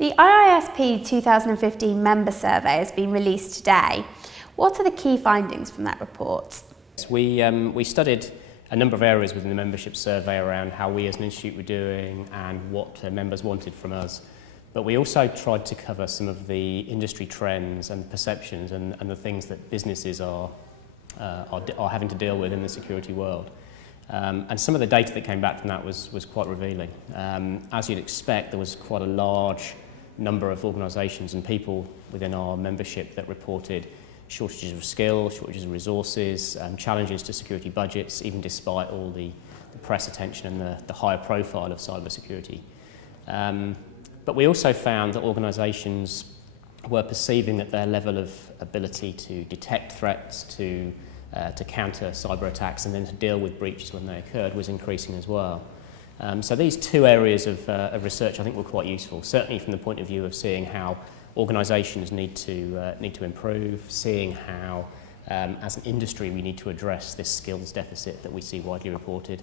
The IISP 2015 member survey has been released today. What are the key findings from that report? We studied a number of areas within the membership survey around how we as an institute were doing and what members wanted from us. But we also tried to cover some of the industry trends and perceptions and the things that businesses are having to deal with in the security world. And some of the data that came back from that was quite revealing. As you'd expect, there was quite a large number of organisations and people within our membership that reported shortages of skills, shortages of resources, challenges to security budgets, even despite all the press attention and the higher profile of cybersecurity. But we also found that organisations were perceiving that their level of ability to detect threats, to counter cyber attacks and then to deal with breaches when they occurred was increasing as well. So these two areas of research I think were quite useful, certainly from the point of view of seeing how organisations need to improve, seeing how as an industry we need to address this skills deficit that we see widely reported.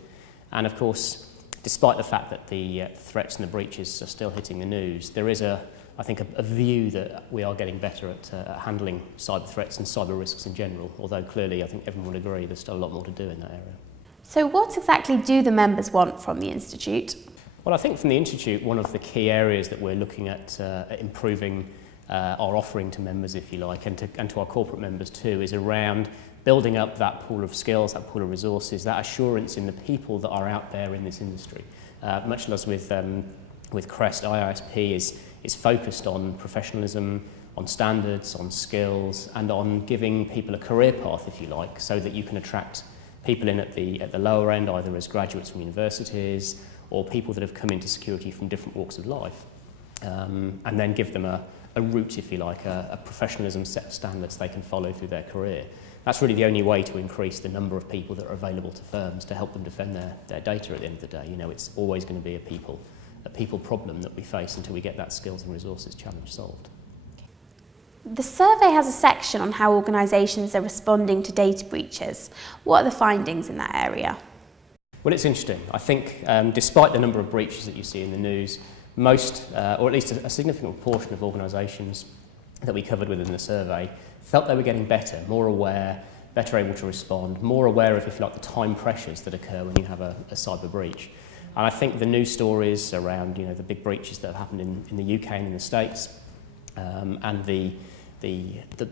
And of course, despite the fact that the threats and the breaches are still hitting the news, there is I think a view that we are getting better at handling cyber threats and cyber risks in general, although clearly I think everyone would agree there's still a lot more to do in that area. So what exactly do the members want from the Institute? Well, I think from the Institute, one of the key areas that we're looking at improving our offering to members, if you like, and to our corporate members too, is around building up that pool of skills, that pool of resources, that assurance in the people that are out there in this industry. Much as with CREST, IISP is focused on professionalism, on standards, on skills, and on giving people a career path, if you like, so that you can attract people in at the lower end, either as graduates from universities or people that have come into security from different walks of life, and then give them a route, if you like, a professionalism set of standards they can follow through their career. That's really the only way to increase the number of people that are available to firms to help them defend their data at the end of the day. You know, it's always going to be a people problem that we face until we get that skills and resources challenge solved. The survey has a section on how organisations are responding to data breaches. What are the findings in that area? Well, it's interesting. I think despite the number of breaches that you see in the news, most, or at least a significant proportion of organisations that we covered within the survey felt they were getting better, more aware, better able to respond, more aware of, if you like, the time pressures that occur when you have a cyber breach. And I think the news stories around, you know, the big breaches that have happened in the UK and in the States, and the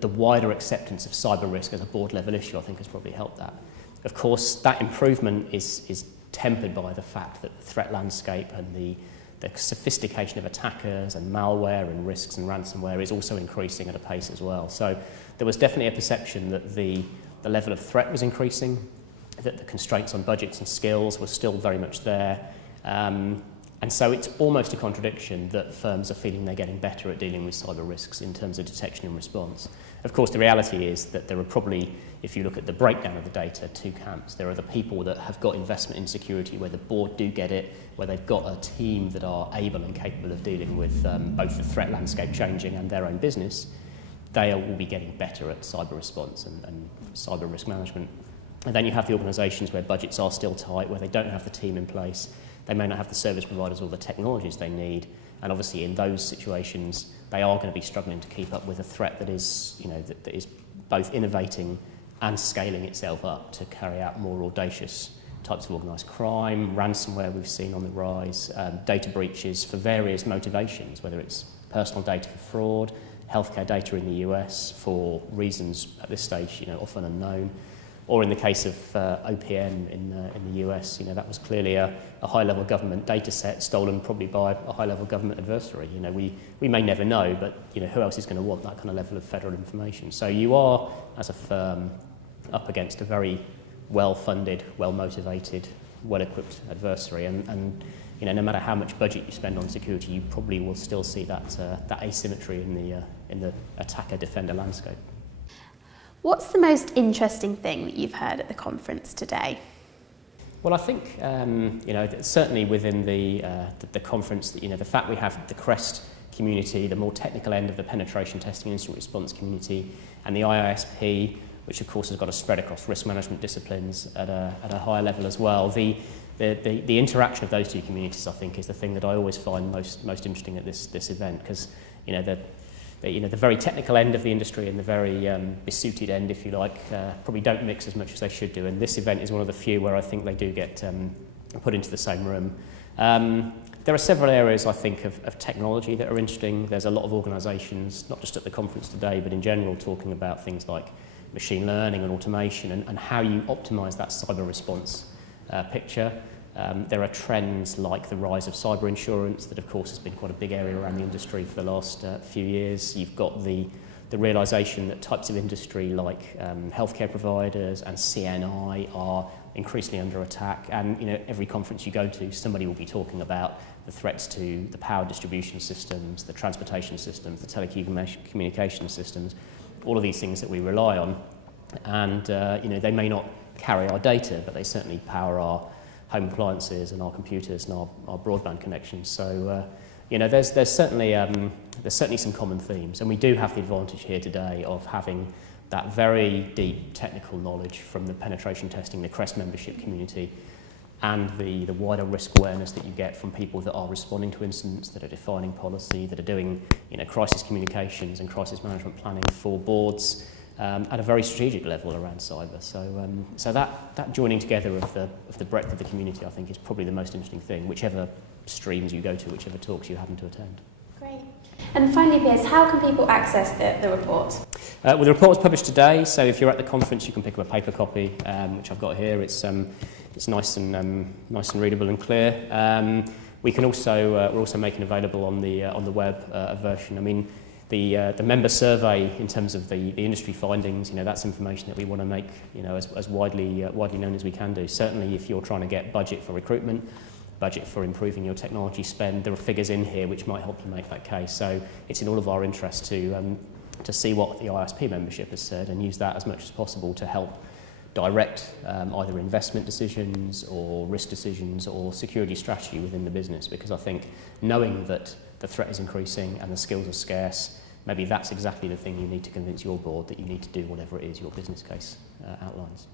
wider acceptance of cyber risk as a board level issue, I think has probably helped that. Of course, that improvement is tempered by the fact that the threat landscape and the sophistication of attackers and malware and risks and ransomware is also increasing at a pace as well. So there was definitely a perception that the level of threat was increasing, that the constraints on budgets and skills were still very much there. And so it's almost a contradiction that firms are feeling they're getting better at dealing with cyber risks in terms of detection and response. Of course, the reality is that there are probably, if you look at the breakdown of the data, two camps. There are the people that have got investment in security, where the board do get it, where they've got a team that are able and capable of dealing with both the threat landscape changing and their own business. They will be getting better at cyber response and cyber risk management. And then you have the organisations where budgets are still tight, where they don't have the team in place. They may not have the service providers or the technologies they need, and obviously in those situations they are going to be struggling to keep up with a threat that is, you know, that is both innovating and scaling itself up to carry out more audacious types of organised crime, ransomware we've seen on the rise, data breaches for various motivations, whether it's personal data for fraud, healthcare data in the US for reasons at this stage, you know, often unknown. Or in the case of OPM in the US, you know, that was clearly a high-level government data set stolen probably by a high-level government adversary. You know, we may never know, but you know, who else is going to want that kind of level of federal information? So you are, as a firm, up against a very well-funded, well-motivated, well-equipped adversary, and you know, no matter how much budget you spend on security, you probably will still see that asymmetry in the attacker-defender landscape. What's the most interesting thing that you've heard at the conference today? Well, I think you know, certainly within the conference, you know, the fact we have the CREST community, the more technical end of the penetration testing and incident response community, and the IISP, which of course has got a spread across risk management disciplines at a higher level as well. The the interaction of those two communities, I think, is the thing that I always find most interesting at this event, because the very technical end of the industry and the very besuited end, if you like, probably don't mix as much as they should do. And this event is one of the few where I think they do get put into the same room. There are several areas, I think, of technology that are interesting. There's a lot of organisations, not just at the conference today, but in general, talking about things like machine learning and automation and how you optimise that cyber response picture. There are trends like the rise of cyber insurance that, of course, has been quite a big area around the industry for the last few years. You've got the realisation that types of industry like healthcare providers and CNI are increasingly under attack. And every conference you go to, somebody will be talking about the threats to the power distribution systems, the transportation systems, the telecommunication systems, all of these things that we rely on. And they may not carry our data, but they certainly power our home appliances and our computers and our broadband connections. So there's certainly some common themes, and we do have the advantage here today of having that very deep technical knowledge from the penetration testing, the CREST membership community, and the wider risk awareness that you get from people that are responding to incidents, that are defining policy, that are doing crisis communications and crisis management planning for boards at a very strategic level around cyber. So that joining together of the breadth of the community, I think, is probably the most interesting thing, whichever streams you go to, whichever talks you happen to attend. Great. And finally, Piers, how can people access the report? Well, the report was published today, so if you're at the conference, you can pick up a paper copy, which I've got here. It's nice and readable and clear. We can also we're also making available on the web a version. I mean, the member survey in terms of the industry findings, that's information that we want to make as widely known as we can do. Certainly, if you're trying to get budget for recruitment, budget for improving your technology spend, there are figures in here which might help you make that case. So it's in all of our interest to see what the IISP membership has said and use that as much as possible to help direct either investment decisions or risk decisions or security strategy within the business, because I think knowing that the threat is increasing and the skills are scarce, maybe that's exactly the thing you need to convince your board that you need to do whatever it is your business case outlines.